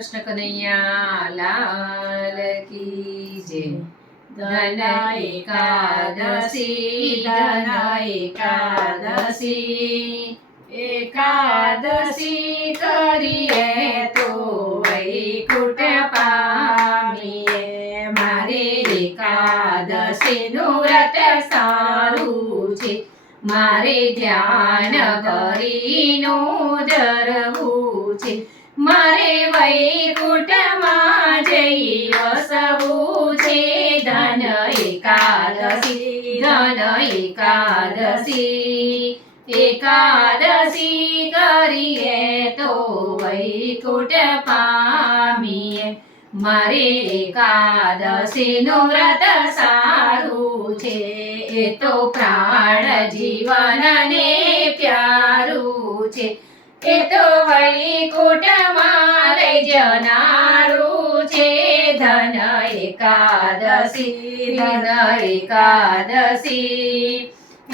કૃષ્ણ કનૈયા, લાલ કી જય. ધન એકાદશી એકાદશી. એકાદશી કરીએ તો વૈકુંઠ પામીએ. મારે એકાદશીનું વ્રત સારું છે. મારે ધ્યાન કરીનું ધરવું છે. મારે વૈકુંઠમાં જઈ વસવું છે. ધન એકાદશી ધન એકાદશી. એકાદશી કરીએ તો વૈકુંઠ પામીએ. મારે એકાદશીનું વ્રત સારું છે. એ તો પ્રાણ જીવનને પ્યારું છે. એ તો વૈકુંઠમાં લઈ જનારું છે. ધન એકાદશી ધન એકાદશી.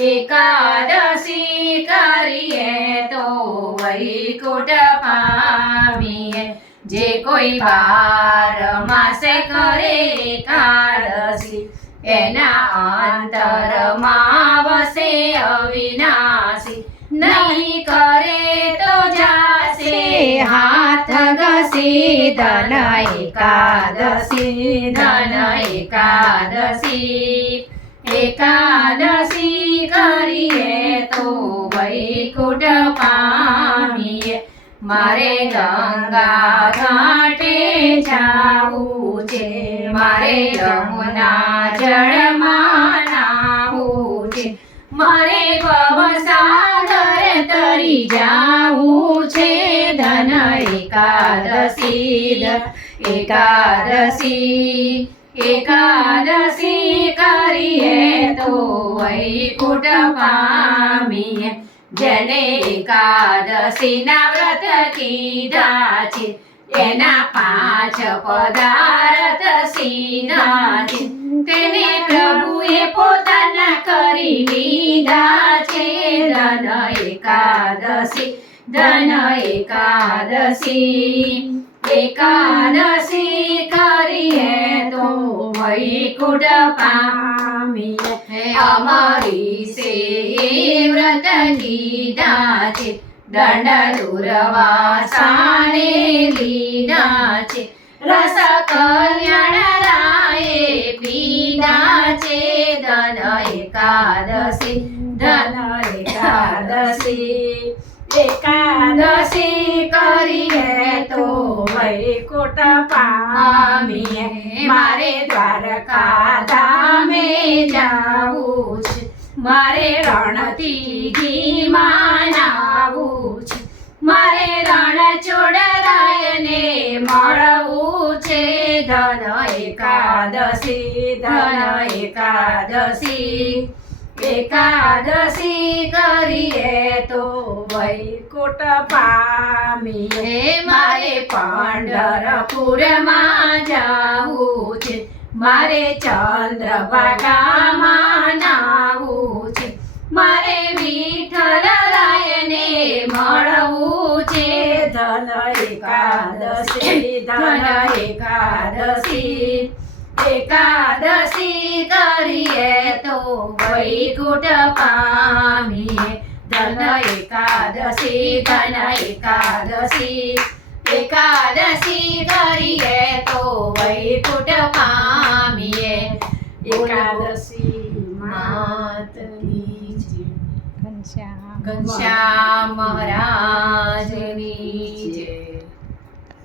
એકાદશી કરીએ તો વૈકુંઠ પામીએ જે કોઈ બાર માસે કરે એકાદશી, એના અંતરમાં વસે અવિનાશી. નહીં ઘસી ધન એકાદશી ધન એકાદશી એકાદશી કરીએ તો વૈકુટ પામીએ મારે ગંગા ઘાટે જાવું છે મારે યમુના જળમાં નાવું છે મારે ભવસાગર તરી જાવું છે એકાદશી એકાદશી એકાદશી કરીએ તો વૈકુંઠ પામીએ જેને એકાદશીના વ્રત કીધા છે એના પાંચ પદાર્થ સીધા છે તેને પ્રભુએ પોતાના કરી લીધા છે એકાદશી ધન એકાદશી એકાદશી કરીએ તો વૈકુટ પામીએ અમારી સે વ્રત લીધા છે દંડ દુર્વાસાને લીધા છે રસ કલ્યાણ રાયે પીધા છે ધન એકાદશી ધન એકાદશી એકાદશી કરીએ તો વૈકુટ પામીએ. મારે દ્વારકા ધામે જાવું છે. મારે રણતીજી માનાવું છે. મારે રણ ચોડરાયને મળવું છે. ધન એકાદશી ધન એકાદશી. એકાદશી કરીએ તો વૈકુટ પામીએ. મારે પંઢરપુરમાં જાવું છે. મારે ચંદ્રભાગામાં નાવું છે. મારે વિઠ્ઠલરાયને મળવું છે. ધન એકાદશી ધન એકાદશી. એકાદશી કરીએ તો વૈકુંઠ પામીએ ધન એકાદશી ધન એકાદશી એકાદશી કરીએ તો વૈકુંઠ પામીએ એકાદશી માત કી જય. ઘનશ્યામ ઘનશ્યામ